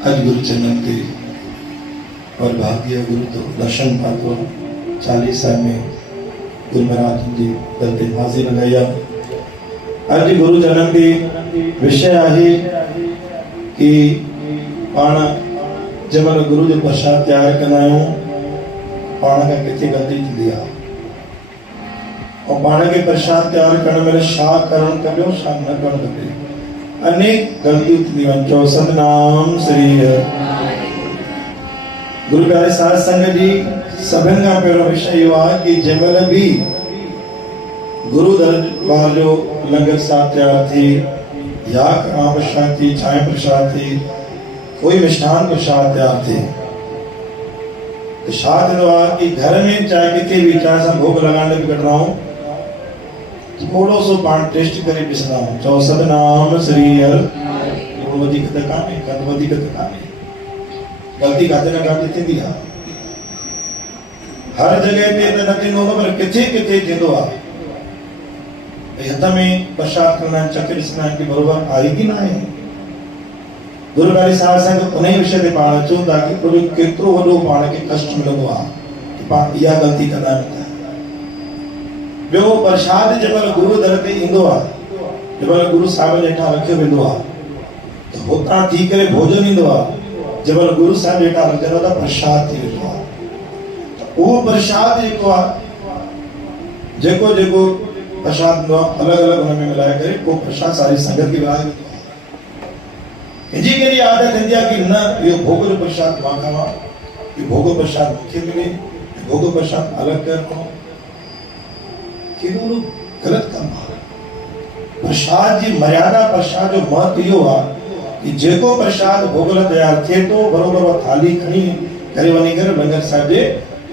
अज गुरु चरणन के और भाग्य गुरु तो दर्शन पातो 40 साल में गुरु महाराज जी दरते हाजिर लगाया। अज गुरु चरणन के विषय आहे कि पाण जब गुरु जो प्रसाद तैयार कंदा आहियूं पाण खां किथे ग़लती थींदी आहे और पाण खे प्रसाद तैयार करण महिल छा करणु खपे छा न करणु खपे। अनेक गलतियूं थींदियूं आहिनि। चओ सतनाम श्री गुरु प्यारे साध संगत जी सभिनि खां पहिरियों विषय इहो आहे कि जंहिं महिल बि गुरु दरबार जो लंगर साहिब तैयार थिए या कड़ा प्रसाद थिए चांहि प्रसाद थिए कोई मिष्ठान प्रसाद तैयार थिए तो छा थींदो आहे कि घर में चाहे किथे बि चाहे असां भोग लॻाइण बि कढंदा आहियूं थोड़ो सो पाण टेस्ट करे ॾिसंदा आहियूं। चओ सतनाम श्री हरि वधीक त कान्हे कद वधीक त कान्हे ग़लती काथे न काथे थींदी आहे। हर जगह ते त न थींदो पर किथे किथे थींदो आहे भई हथ में प्रसाद कंदा आहिनि चख ॾिसंदा आहिनि कि बरोबर आहे कि न आहे। गुरु प्यारे साध संगत उन विषय ते पाण अचूं था कि केतिरो वॾो पाण खे कष्ट मिलंदो आहे कि पाण इहा ग़लती कंदा आहियूं। ॿियो प्रसाद जंहिं गुरु दर ते ईंदो आहे जंहिं गुरु साहिब हेठां रखियो वेंदो आहे त हुतां थी करे भोजन ईंदो आहे जंहिं गुरु साहिब हेठां रखियो त प्रसाद थी वेंदो आहे। त उहो प्रसाद जेको आहे जेको जेको प्रसाद हूंदो आहे अलॻि अलॻि हुन में मिलाए करे उहो प्रसाद सारी संगत खे विराए वेंदो आहे। हिनजी कहिड़ी आदत थींदी आहे कि न इहो भोग जो प्रसाद मां खावां इहो भोग प्रसाद मूंखे मिले भोग प्रसाद अलॻि करणो केवल गलत कम आहे। प्रसाद जी मर्यादा प्रसाद जो महत्व इहो आहे कि जेको प्रसाद भोग लाइ तैयार थिए थो बरोबर उहा थाली खणी करे वञी करे लंगर साहिब जे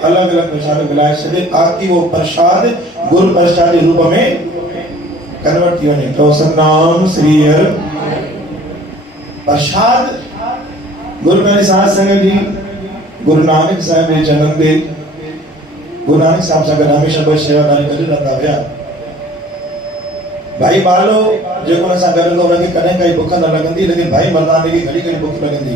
अलॻि अलॻि प्रसाद मिलाए छॾे ताकि उहो प्रसाद गुरु प्रसाद जे रूप में कन्वर्ट थी वञे। तो सतनाम श्री हरि प्रसाद गुरु प्यारे साध संगत जी गुरु नानक साहिब जे जनम ते गुरु नानक साहिब सां गॾु हमेशह ॿ शेवादारी गॾु रहंदा हुया। भाई बालो जेको असां गॾु हूंदो हुनखे कॾहिं काई बुख न लॻंदी लेकिन भाई मर्दाने खे घड़ी घड़ी बुख लॻंदी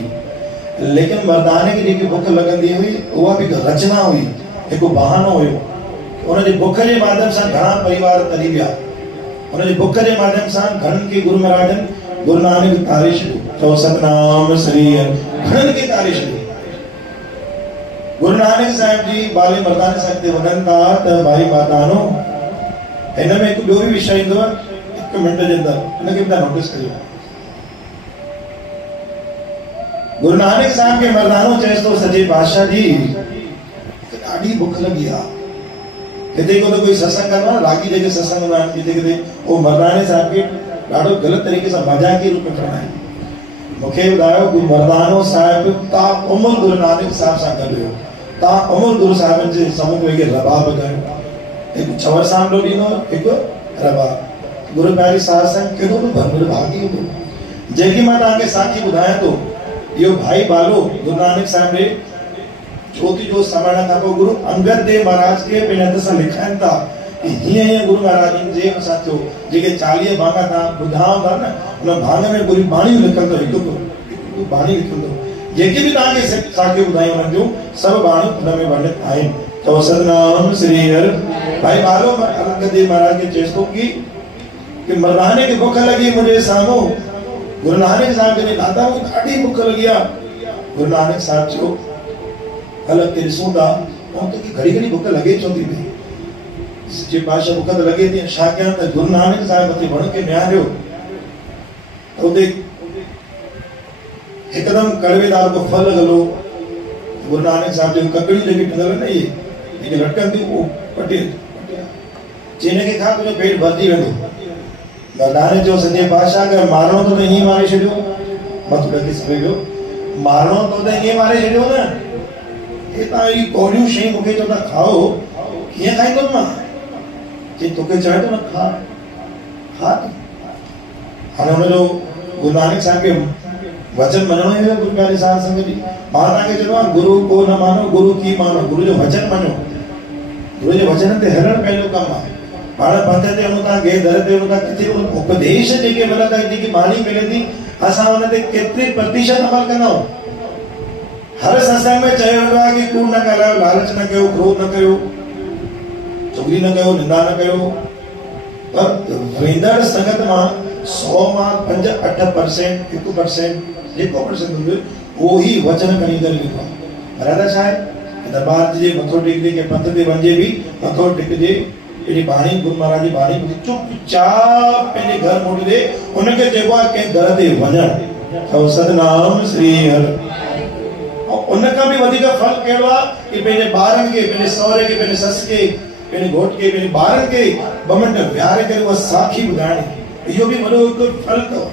लेकिन मर्दाने खे जेकी बुख लॻंदी हुई उहा बि हिकु रचना हुई हिकु बहानो हुयो। उनजी बुख जे माध्यम सां घणा परिवार तरी विया उनजी बुख जे माध्यम सां घणनि खे गुरु महाराजनि गुरु नानक तारे छॾियो। चओ सतनाम श्री घणनि खे तारे छॾियो। गुरु नानक साहिब जी बाले मर्दाने साहिब ते वञनि था त भाई मर्दानो हिन में हिकु ॿियो बि विषय ईंदो आहे 1 मिंट जे अंदरि हिनखे बि तव्हां नोटिस करियो। गुरु नानक साहिब खे मर्दानो चएसि थो सॼे पातशाह जी ॾाढी बुख लॻी आहे किथे को कोई सत्संग कंदो आहे रागी जेके सत्संग हूंदा आहिनि किथे किथे उहो मर्दाने साहिब खे ॾाढो ग़लति तरीक़े सां मज़ाक़ी रूप में खणंदा आहिनि। मूंखे ॿुधायो कि मर्दानो साहिब ताउमिर गुरु नानक साहिब सां गॾु हुयो ताउमिर गुरु साहिबनि जे साम्हूं वेही रबाब कयो हिकु छवर सामलो ॾींदो हिकु रबाब। गुरु प्यारे साध संगत केॾो बि भरभागी हूंदो। जेकी मां तव्हांखे साखी ॿुधायां थो इहो भाई बालो गुरु नानक साहिब जे ज्योति जो समाइण खां पोइ गुरु अंगद देव महाराज खे पंहिंजे हथ सां लिखाइनि था कि हीअं हीअं गुरु महाराज जे असां थियो जेके 40 भाङ तव्हां ॿुधा हूंदा न उन भाङ में पूरी बाणियूं लिखंदो हिकु बाणी लिखंदो जेके बि तव्हांखे साखियूं ॿुधायूं हुननि जूं सभु बाणियूं हुन में वर्णित आहिनि। चओ सतनाम श्री हरि भाई बालो अंगद देव महाराज खे चएसि थो कि मर्दाने खे बुख लॻी मुंहिंजे साम्हूं गुरु नानक साहिब खे दादा ॾाढी बुख लॻी आहे। गुरु नानक साहिब चयो हल के ॾिसूं था ऐं तोखे घड़ी घड़ी बुख लॻे छो थी पई जे पातशाह बुख त लॻे थी छा कयां त गुरु नानक साहिब मथे वण खे निहारियो त उते हिकदमि कड़वेदार को फल गलो गुरु नानक साहिब जो ककड़ियूं जेके टंगल न इहे जेके लटकनि थियूं उहो पटे चईं हिनखे खा तुंहिंजो पेट भरिजी वेंदो। मर्दाने चयो सॼे पातशाह अगरि मारणो त ईअं मारे छॾियो मथो ॾकी सघे पियो मारणो त ईअं मारे छॾियो न हे तव्हां इहे कौड़ियूं शयूं मूंखे चओ था खाओ कीअं खाईंदुमि मां चई तोखे चए थो न खा खा हाणे हुनजो गुरु नानक साहिब खे वचन मञणो ई गुरु प्यारे साध संगत जी मां तव्हांखे चयो आहे गुरु को न मानो गुरु की मानो गुरु जो वचन मञो गुरु जे वचन ते हलणु पंहिंजो कमु आहे। पाण पंथ ते वञूं था गे दर ते वञूं था किथे उपदेश जेके मिलंदा जेकी बाणी मिले थी असां हुन ते केतिरे प्रतिशत अमल कंदा आहियूं हर सत्संग में चयो वेंदो आहे कि कूड़ न ॻाल्हायो, लालच न कयो, क्रोध न कयो, चुगली न कयो, निंदा न कयो। पर वेंदड़ संगत मां 100 मां 5-8% 1% जेको परसेंट हूंदो उहो ही वचन खणी करे वेंदो आहे। मर्यादा छा आहे? दरबार जे मथो टेकजे के पंथ ते वञे भी मथो टेकजे, एडी बाणी गुरु महाराज जी बाणी ॿुधी चुपचाप पंहिंजे घर मोटिजे। उनखे चइबो आहे कंहिं दर ते वञणु, तो सतनाम श्री हर। उन खां बि वधीक फल कहिड़ो आहे कि पंहिंजे ॿारनि खे, पंहिंजे सहुरे खे, पंहिंजे सस खे, पंहिंजे घोट खे, पंहिंजे ॿारनि खे 2 मिंट विहारे करे उहा साखी ॿुधाइणी। इहो बि वॾो हिकु फल अथव।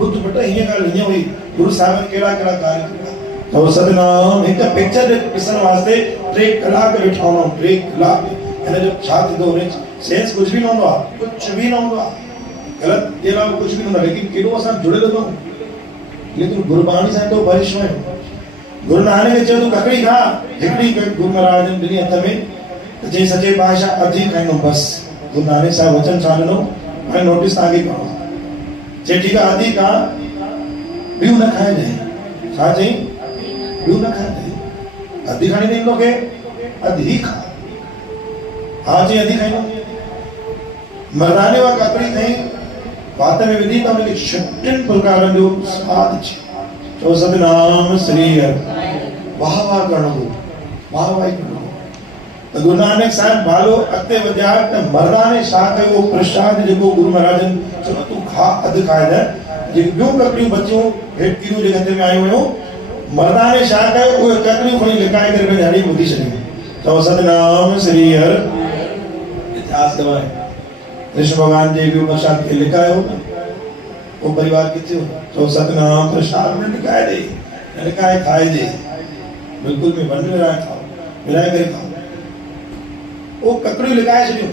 ॿुध बेटा हीअं ॻाल्हि हीअं हुई, गुरु साहिबनि कहिड़ा कहिड़ा कार्य कया। तो सतनाम हिकु पिक्चर ॾिसण वास्ते 3 कलाक वेठा हूंदा, 3 कलाक। हिन जो छा थींदो, हुन सेंस कुझु बि न हूंदो आहे, कुझु बि न हूंदो आहे, ग़लति जे लाइ कुझु बि न हूंदो आहे। लेकिन केॾो असां जुड़ियल हूंदो, लेकिन गुरबाणी सां एॾो परिश्रम आहे। गुरु नानक ने चयो तूं ककड़ी खा, हिकिड़ी गुरु महाराज ने ॾिनी हथ में, त चई सचे पातशाह अधी खाईंदुमि बस। गुरु नानक साहिब वचन छा ॾिनो, हाणे नोटिस तव्हांखे करिणो आहे। चई ठीकु आहे अधी खा, ॿियूं न खाइजांइ। छा चई? ॿियूं न खाइजांइ, अधी खाणी ॾींदो तोखे, अधी खा। हा चई अधी खाईंदुमि। मर्दाने उहा ककड़ी खई, वात में विधी त हुनखे 6 प्रकारनि जो स्वादु अची। तो सतनाम श्री हर। वाह वाह करणो, वाह वाह करणो। तो गुरु नानक साहिब भालो अॻिते वधिया त मर्दाने छा कयो, प्रसाद जेको गुरु महाराजनि चयो तूं खा, अधु खाइजांइ। जेके ॿियूं ककड़ियूं बचियूं हेठि किरियूं जे हथ में आयूं हुयूं, मर्दाने छा कयो, उहे ककड़ियूं खणी लिकाए करे पंहिंजी हड़ी ॿुधी छॾियूं। तो सतनाम श्री हर। इतिहास गवाए कृष्ण भॻवान जे ॿियो प्रसाद खे लिकायो, वो परिवार किथे हो? तो सतनाम प्रसाद में लिखाए दे, लिखाए खाए दे, बिल्कुल में वन विराए खाओ, विराए करे खाओ। वो ककड़ी लिखाए छॾियूं।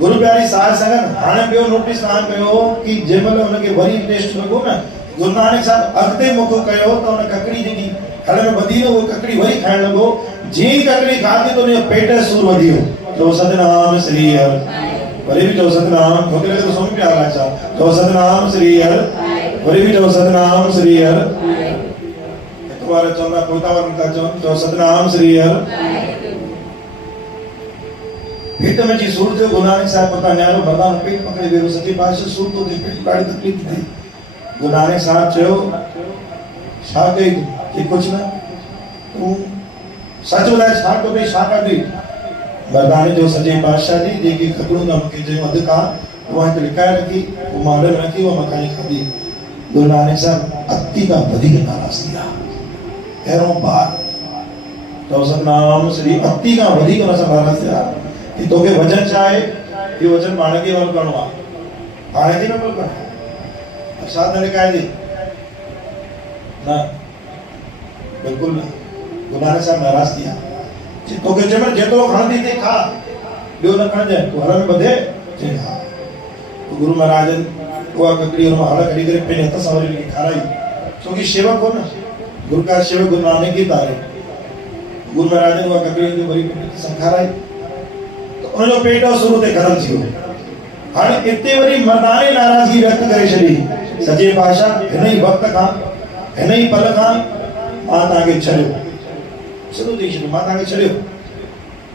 गुरु प्यारी साध संगत हाणे ॿियो नोटिस तव्हां कयो कि जंहिंमहिल हुनखे वरी टेस्ट लॻो न, गुरु नानक साहिब अॻिते मुख कयो त हुन ककड़ी जेकी हल में ॿधी न, उहो ककड़ी वरी खाइण लॻो। जीअं ई ककड़ी खाधी त हुनजो पेट सूर वधी वियो। तो सतनाम श्री हर। वरी भी चओ सतनाम, मूंखे लॻे थो सुम्ही पिया हलाए छा। चओ सतनाम श्री हर। वरी भी चओ सतनाम श्री हर। हिकु बार चवंदा, पोइता वार नथा चवनि। चओ सतनाम श्री हर। पेट में जी सूर थियो। गुरु नानक साहिब पता न्यारो मर्दानो पेट पकड़े वियो। सचे पातशाह सूर थो थिए, पेट ॾाढी तकलीफ़ थी थिए। गुरु नानक साहिब चयो छा कई? कि कुझु न, तूं सच ॿुधाए छा तो कई, छा कढी? मर्दाने जो सचे पातशाह जी जेकी ककड़ूं न मूंखे चयूं अधु खा, उहा हिते लिकाए रखी, उहा मां ऑर्डर रखी, उहा मां खणी खाधी। गुरु नानक साहिब अति खां वधीक नाराज़ थी विया। पहिरों बार तो सतनाम श्री अति खां वधीक हुन सां नाराज़ थिया कि तोखे वचन छा आहे, इहो वचन पाण खे अमल करिणो आहे, हाणे थी न अमल करिणो। प्रसाद न लिकाए ॾे न, बिल्कुल न। गुरु नानक साहिब नाराज़ थी विया। तोखे चवण जेतिरो खणंदी थी खा, ॿियो न खणजांइ, तूं हर में ॿधे। चई हा। गुरु महाराजनि उहा ककड़ी हुन मां हड़ कढी करे पंहिंजे हथ सां वरी खाराई, छोकी शेवक हो न, गुरु का शेवक गुरु नानक ई तारे। गुरु महाराजनि उहा ककड़ी खे वरी पंहिंजे हथ सां खाराई त उनजो पेट शुरू ते ख़तमु थी वियो। हाणे हिते वरी मर्दाने नाराज़गी व्यक्त करे छॾी। सचे पातशाह हिन ई वक़्त खां, हिन ई पल खां मां तव्हांखे छॾियो, सिधो चई छॾियो, मां तव्हांखे छॾियो,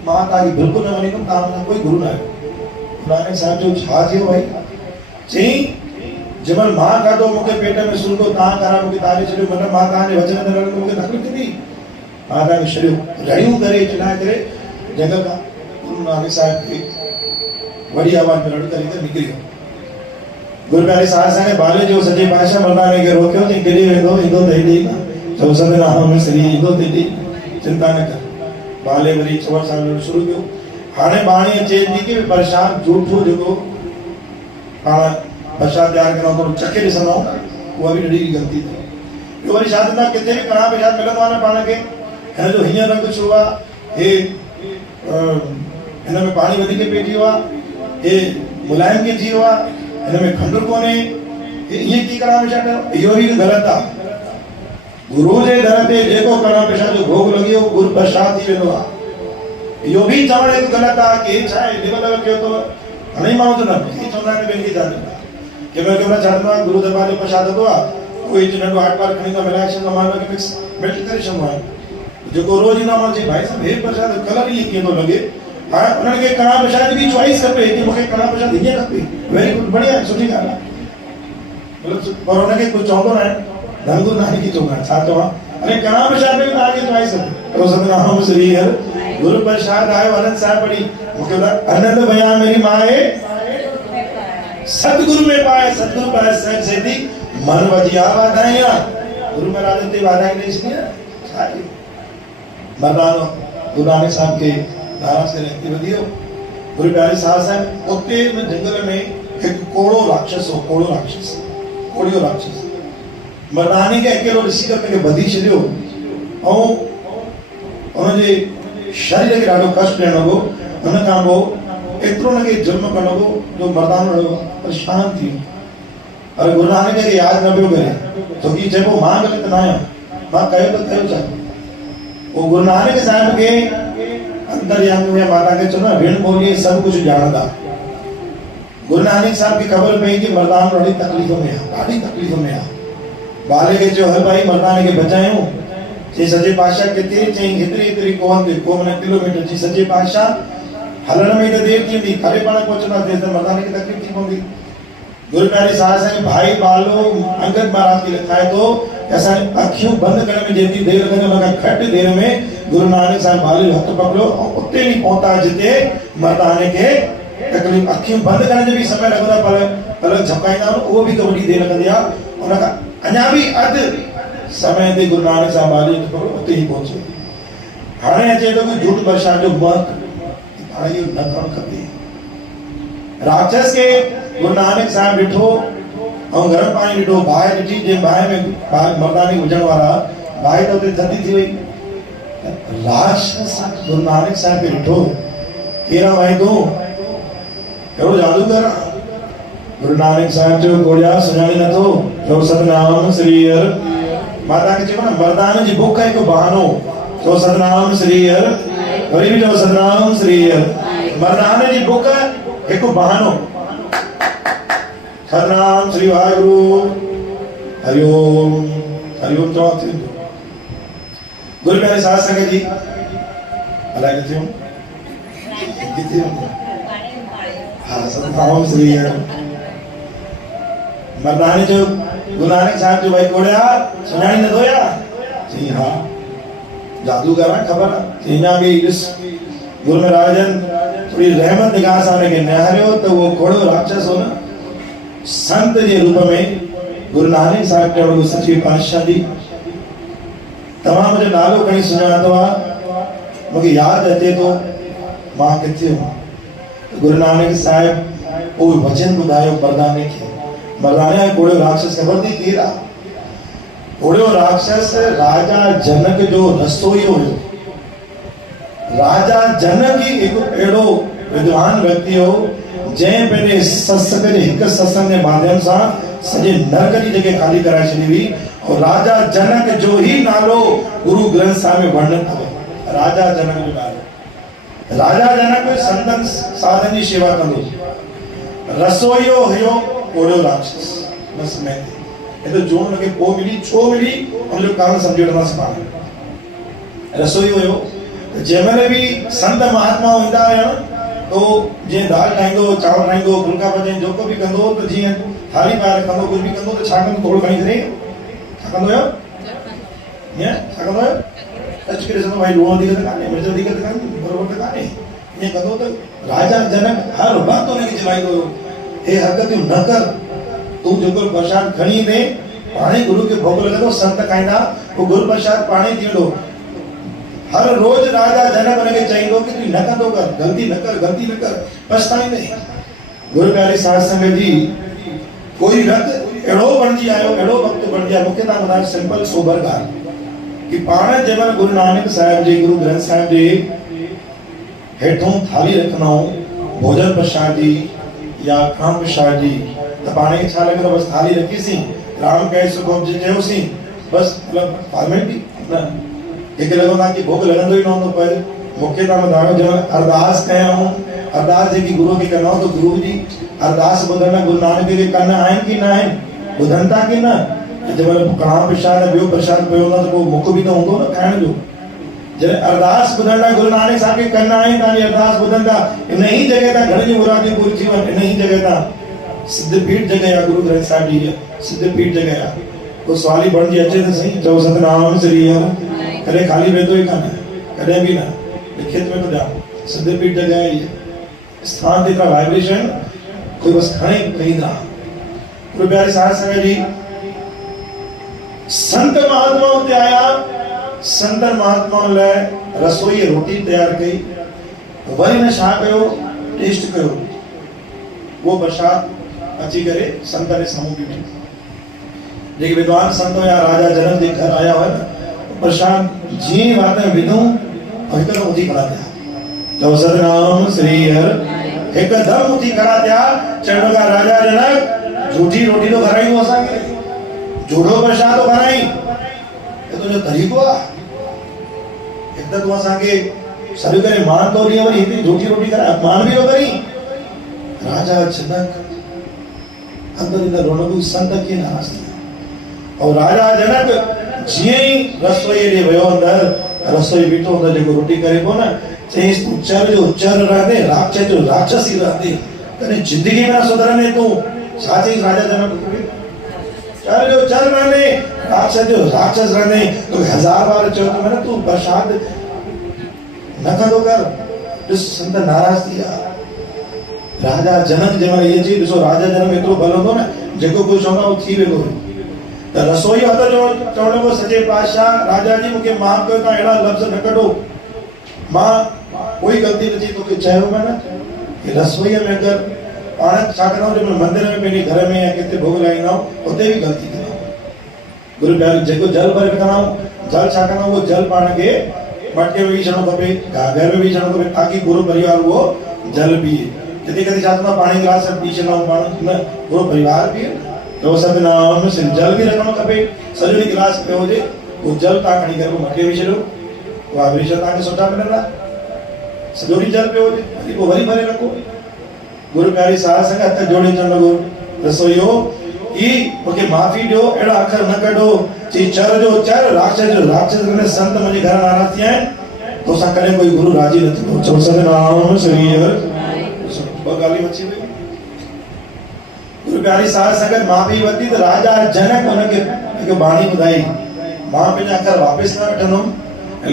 मां तव्हांखे बिल्कुलु न मञींदुमि, तव्हां कोई गुरु न आहे। गुरु नानक साहिब जो छा थियो भाई? चई जंहिंमहिल मां खाधो मूंखे पेट में सूर थियो, तव्हां कारा मूंखे तव्हांखे छॾियो, मतिलबु मां तव्हांजे वचन ते लॻंदो मूंखे तकलीफ़ थींदी, मां तव्हांखे छॾियो। रड़ियूं करे चिल्लाए करे जंगल खां गुरु नानक साहिब खे वॾी आवाज़ में रड़ करे निकिरी वियो। गुरु प्यारे साहिब सां बाले जो सचे पातशाह मर्दाने खे रोकियो, चई केॾे वेंदो? ईंदो त हेॾे न, चओ सतनाम श्री, ईंदो त हेॾे, चिंता न कर। बाले वरी चवण सां शुरू कयो। हाणे बाणी चए थी कि प्रसाद झूठो जेको पाण प्रसाद तयारु कयूं थोरो चखे ॾिसंदा आहियूं, उहा बि ॾाढी ग़लती अथव। ॿियो वरी छा थींदो आहे, किथे बि कड़ा प्रसाद मिलंदो आहे न पाण खे, हिन जो हीअं रंग छो आहे, हे हिन में पाणी वधीक पइजी वियो आहे, हे मुलायम कीअं थी वियो आहे, हिन में खंडु कोन्हे, ईअं की कड़ा प्रसाद कयो? इहो बि ग़लति आहे। गुरु जे दर ते जेको कड़ा प्रसाद जो भोग लॻी वियो, गुरु प्रसाद थी वेंदो आहे। इहो बि चवण हिकु ग़लति आहे कि छा आहे लेवल कयो अथव। घणेई माण्हू त न चवंदा आहिनि ॿियनि खे छा चवंदा, कंहिंमहिल छा थींदो आहे, गुरु दरबार जो प्रसाद हूंदो आहे, कोई नंढो हाट पार खणी था मिलाए छॾंदो मां हुनखे मिक्स मेल्ट करे छॾंदो आहियां जेको रोज़ ईंदो मां चई भाई साहब हे प्रसाद कलर ईअं कीअं थो लॻे हाणे उन्हनि खे कड़ा प्रसाद जी चॉइस खपे कि मूंखे कड़ा प्रसाद हीअं खपे वेरी गुड बढ़िया सुठी ॻाल्हि आहे मतिलबु पर हुनखे कुझु चवंदो न आहे धन गुरु नानक की चवंदा छा चवां अरे कड़ा प्रसाद में तव्हांखे चॉइस खपे तो सतनाम श्री हरि गुरु प्रसाद आयो आनंद साहिब पढ़ी मूंखे आनंद भया मेरी माए सतगुरु में पाए सतगुरु पाए सह सेती मन वधिया वाधाइया गुरु महाराज ते वाधाई नहीं छॾी मरदानो गुरु नानक साहब के नाराज करे अॻिते वधी वियो गुरु प्यारे साहिब उते जंगल में हिकु कोड़ो राक्षस हो कोड़ियो राक्षस मर्दाने खे अकेलो ॾिसी करे हुनखे ॿधी छॾियो ऐं हुनजे शरीर खे ॾाढो कष्ट ॾियणो लॻो हुन खां पोइ एतिरो हुनखे जुर्म करणो लॻो जो मर्दानो ॾाढो परेशान थी वियो पर गुरु नानक खे यादि न पियो करे छोकी चइबो मां ग़लति न आहियां मां कयो त कयो छा पोइ गुरु नानक साहिब खे अंतर्यामी हुआ माता के चलो ऋण बोलिए सब कुछ जानदा गुरु नानक साहब की खबर पई कि मर्दान ॾाढी तकलीफ़ में आहे बाले के जो हर भाई मर्दाने के बचायूं जे सजे पातशाह किथे चई हेतरी कोन ते को मन किलोमीटर जी सजे पातशाह हलण में त देर थी खरे पाण पहुचंदा तेस त मर्दाने खे तकलीफ़ थी पवंदी गुरु प्यारे साहिब भाई बालो अंगद महाराज की लिखाए तो ऐसा अखियों बंद करने में जेती देर लगे उनका घट देर में गुरु नानक साहब बाली हथ पकड़ो और उते नहीं पहुंचा जिते मर्दाने के तकलीफ अखियों बंद करने जो भी समय लगदा पर पलक झपकाईंदा वो भी तो बड़ी देर लगदी आ उनका अञा भी अध समय ते गुरु नानक साहब बाली हथ पकड़ो उते ही पहुंचे हाणे अचे तो कोई झूठ प्रसाद जो मत हाणे यो न करण खपे राक्षस के गुरु नानक साहब ॾिठो और गरम पानी ॾिठो बाहि ॾिठी जे बाहि में मर्दानी हुजण वारा बाहि त उते थधी थी वई राक्षस गुरु नानक साहब खे ॾिठो केरा वाइदो अहिड़ो जादूगर गुरु नानक साहब जो गोड़िया सुञाणे नथो जो सतनाम श्री हरि माता खे चयो न मर्दान जी बुख हिकु बहानो जो सतनाम श्री हरि वरी बि जो सतनाम श्री हरि मर्दान जी बुख हिकु बहानो सतनाम श्री वाहिगुरु हरिओम हरिओम चवां थी गुरु प्यारे साध संगत जी अलाए किथे हाँ सतनाम श्री हरि मर्दाने जो गुरु नानक साहब जो भाई कोड़िया सुञाणी न धोया जी हाँ जादूगर आहे ख़बर थींदा भी इस गुरु महाराजन थोड़ी रहमत निगाह सां उनखे निहारियो त वो कोड़ो राक्षस हो न संत जे रूप में गुरु नानक साहब चयो सची पातशाह जी तव्हां मुंहिंजो नालो खणी सुञाणंदो आहे मूंखे यादि अचे थो मां किथे हुअमि गुरु नानक साहब उहो वचन ॿुधायो मर्दाने खे मर्दाने कोड़ियो राक्षस ख़बर थी केरु आहे कोड़ियो राक्षस राजा जनक जो रसोई हुयो राजा जनक ही हिकु अहिड़ो विद्वान व्यक्ति हो जंहिं पंहिंजे सत्संग जे हिकु सत्संग जे माध्यम सां सॼे नरक जी जॻह खाली कराए छॾी हुई और राजा जनक जो ही नालो गुरु ग्रंथ साहिब में वर्णन अथव राजा जनक जो नालो राजा जनक संतन साधन जी शेवा कंदो रसोईयो हुयो कोड़ियो राक्षस बस मैं ये तो जो उनके को मिली छो मिली हम लोग कारण समझो ना सपाने रसोई हुयो जंहिंमहिल भी संत महात्मा हूंदा हुया तो जे दाल ठाहींदो चांवर ठाहींदो फुल्का पचाईंदो जेको भी कंदो तो जीअं थाली पाए रखंदो कुछ भी कंदो तो छा कंदो थोड़ो खणी करे छा कंदो हुयो ये छा कंदो हुयो टच करे सदो भाई लूण वधीक त कान्हे मिर्च वधीक त कान्हे बरोबर त कान्हे ईअं कंदो त राजा जनक हर वक़्तु उनखे चिलाईंदो हुयो हे हरकतियूं न कर तू जेको प्रसाद खणी ईंदे पाणे गुरु खे भोग लॻंदो संत खाईंदा वो गुरु प्रसाद पाणे थींदो हर रोज राजा जनक उनखे चईंदो कि तू न कंदो कर गलती न कर पछताईंदे गुरु प्यारे साध संगत जी कोई रत अहिड़ो बणिजी आयो अहिड़ो वक़्तु बणिजी आयो मूंखे तव्हां ॿुधायो सिंपल सोबर ॻाल्हि कि पाण जंहिंमहिल गुरु नानक साहिब जे गुरु ग्रंथ साहिब जे हेठों थाली रखंदा आहियूं भोजन प्रसाद जी या खाम प्रसाद जी त पाण खे छा लॻंदो बसि थाली रखीसीं राम कहे सुखो चयोसीं बसि मतिलबु फॉर्मेलिटी न हिकु लॻंदो आहे कि भोग लॻंदो ई न हूंदो पर मूंखे तव्हां ॿुधायो जंहिं अरदास कयूं अरदास जेकी गुरू खे कंदा त गुरू जी अरदास ॿुधण गुरु नानक जे कन आहिनि कि न आहिनि ॿुधनि था कि न जब कणा प्रसाद ॿियो प्रसाद पियो हूंदो त पोइ मुख बि त हूंदो न खाइण जो। जॾहिं अरदास ॿुधण लाइ गुरु नानक साहिब खे कंदा आहियूं, तव्हांजी अरदास ॿुधंदा इन ई जॻह तां घणी मुरादियूं पूरी थी वञनि। इन ई जॻह तां सिद्धपीठ जॻह आहे, गुरु ग्रंथ साहिब जी सिद्धपीठ जॻह आहे। वो सवाली बणिजी अचे त सही, चओ सतनाम श्री हर। कॾहिं खाली वेंदो ई कान, कॾहिं बि न, लिखित में तो ॼाण सिद्धपीठ जॻह आहे इहा। स्थान ते एतिरा वाइब्रेशन कोई बस खणे खईंदा। गुरु प्यारे साहिब संगत जी संत महात्मा उते आया, संत महात्मा लाइ रसोई रोटी तैयार कई, वरी न छा कयो, टेस्ट कयो। वो प्रसाद अची करे संत ने साम्हूं बीठी। जेके विद्वान संत हुया राजा जनक जे घर आया हुआ न, प्रसाद जीअं वात में विधूं और हिकदम उथी खड़ा थिया। चओ सतनाम श्री हर। हिकदम उथी खड़ा थिया, चवण लॻा राजा जनक झूठी रोटी तो खाराईंदो असांखे, झूठो प्रसाद तो खाराई, ये तुंहिंजो तरीक़ो आहे। हिकु त तूं असांखे सॾु करे मान तो ॾींहुं वरी हिते झूठी रोटी खाराए, अपमान बि थो करी। राजा जनक अंदर अंदर रोनकू संत कीअं नाराज़ थी। और राजा जनक जीअं ई रसोई ॾे वियो अंदर, रसोई बीठो अंदर जेको रोटी करे पियो न, चईंसि तूं चर जो चर रहंदे, राक्षस जो राक्षस ई रहंदे, कॾहिं जिंदगी में न सुधरंदे तूं। छा चईंसि राजा जनक खे? चर जो चर रहंदे, राक्षस जो राक्षस रहंदे। तो 1000 बार चयो त मैंने तूं प्रसाद न कंदो कर। ॾिस संत नाराज़ थी विया। राजा जनक जंहिं महिल इहे चई, ॾिसो राजा जनक एतिरो बल हूंदो न, जेको कुझु चवंदा उहो थी वेंदो। त रसोई हथ जो चवण लॻो सचे पातशाह राजा जी मूंखे माफ़ कयो, तव्हां अहिड़ा लफ़्ज़ न कढो, मां कोई ग़लती न थी, तोखे चयो मैं न कि रसोईअ में अगरि पाण छा कंदा आहियूं, जंहिं मंदिर में पंहिंजे घर में या किथे भोग लॻाईंदा आहियूं उते बि ग़लती कंदा आहियूं। गुरु प्यारे जेको जल भरे कंदा आहियूं, जल छा कंदा आहियूं, उहो जल पाण खे मटके में विझणो खपे, घाघर में विझणो खपे, ताकि पूरो परिवार उहो जल पिए। किथे किथे छा थींदो आहे, पाणी गिलास पी छॾंदा आहियूं पाण, न पूरो परिवार पिए। तो सतनाम श्री जल भी रखणो खपे, सॼो गिलास पियो हुजे, वो जल तव्हां खणी करे मटके में विझो, वाइब्रेशन तव्हांखे सुठा मिलंदा। सॼो ॾींहुं जल पियो हुजे, वरी भरे रखो। गुरु प्यारी साहिब संग हथ जोड़े चवण लॻो रसोईयो कि मूंखे माफ़ी ॾियो, अहिड़ा अखर न कढो। चई चर जो चर, राक्षस जो राक्षस रहंदे। संत मुंहिंजे घर नाराज़ थी विया आहिनि, तोसां कॾहिं कोई गुरु राज़ी न थींदो। चओ सतनाम श्री हर। ॿ ॻाल्हियूं अची वयूं। गुरु प्यारी साहिब संगत माफ़ी वरिती त राजा जनक हुनखे हिकु बाणी ॿुधाई, मां पंहिंजा अखर वापसि न वठंदुमि,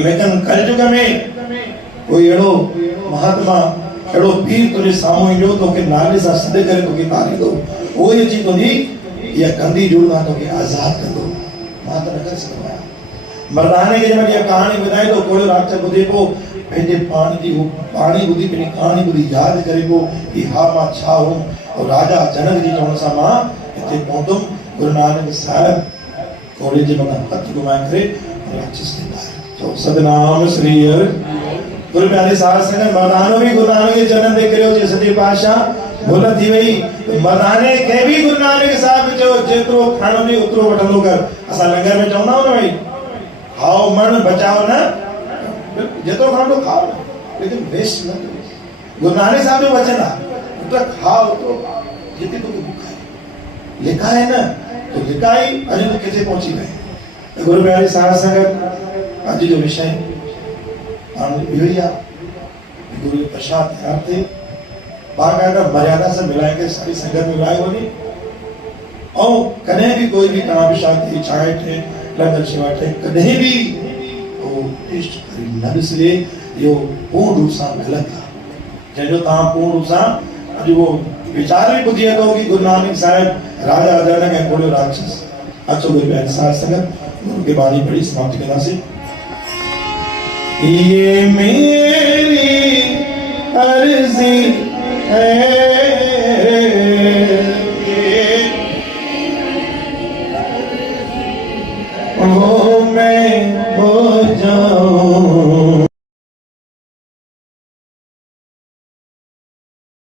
लेकिन कलयुग में कोई अहिड़ो महात्मा, अहिड़ो पीर तुंहिंजे साम्हूं ईंदो, तोखे नाले सां सॾु करे तोखे तारींदो, उहो ई अची तुंहिंजी इहा कंदी जूड़ खां तोखे आज़ादु कंदो। मां त न करे सघंदो आहियां। मर्दाने खे जॾहिं इहा कहाणी ॿुधाई तो कोई राक्षस ॿुधे पोइ पंहिंजे पाण जी पाणी ॿुधी, पंहिंजी कहाणी ॿुधी यादि करे पोइ कि हा मां छा हुउमि, और राजा जनक जी चवण सां मां हिते पहुतुमि। गुरु नानक साहिब घोड़े जे मथां हथ घुमाए करे राक्षस खे ॿाहिरि। चओ सतनाम श्री हर। गुरु प्यारे साहिब संगत मर्दानो भी गुरु नानक जे चरणनि ते किरियो, जे सचे पातशाह भुल थी वई। मर्दाने खे बि गुरु नानक साहिब चयो जेतिरो खाइणो अथई ओतिरो वठंदो कर। असां लंगर में चवंदा आहियूं न भई खाओ मण बचाओ न, जेतिरो खाओ खाओ, लेकिन वेस्ट न करो। गुरु नानक साहिब जो वचन आहे, पुत्र खाओ तो जितनी तोखे भूख आहे, लिखा है न तो लिखा ही, अॼु तो किथे पहुची गए। गुरु प्यारे साहिब संगत अॼु जो विषय हाणे इहो ई आहे। गुरु जो प्रसाद तयार थिए, बाक़ाइदा मर्यादा सां मिलाए करे सारी संगत में विरायो वञे। ऐं कॾहिं बि कोई बि कणा प्रसाद थिए, चांहि ठहे, लंगर शेवा ठहे, कॾहिं बि टेस्ट करे न ॾिसिजे, इहो पूर्ण रूप सां ग़लति आहे। जंहिंजो तव्हां पूर्ण रूप सां अॼु वो विचार भी ॿुधी वठो कि गुरु नानक साहिब राजा जनक ऐं घोड़ो राक्षस। अचो गुरु प्यारे साहिब संगत उनकी बाणी पढ़ी समाप्ति कंदासीं। ये मेरी अर्जी है, वो मैं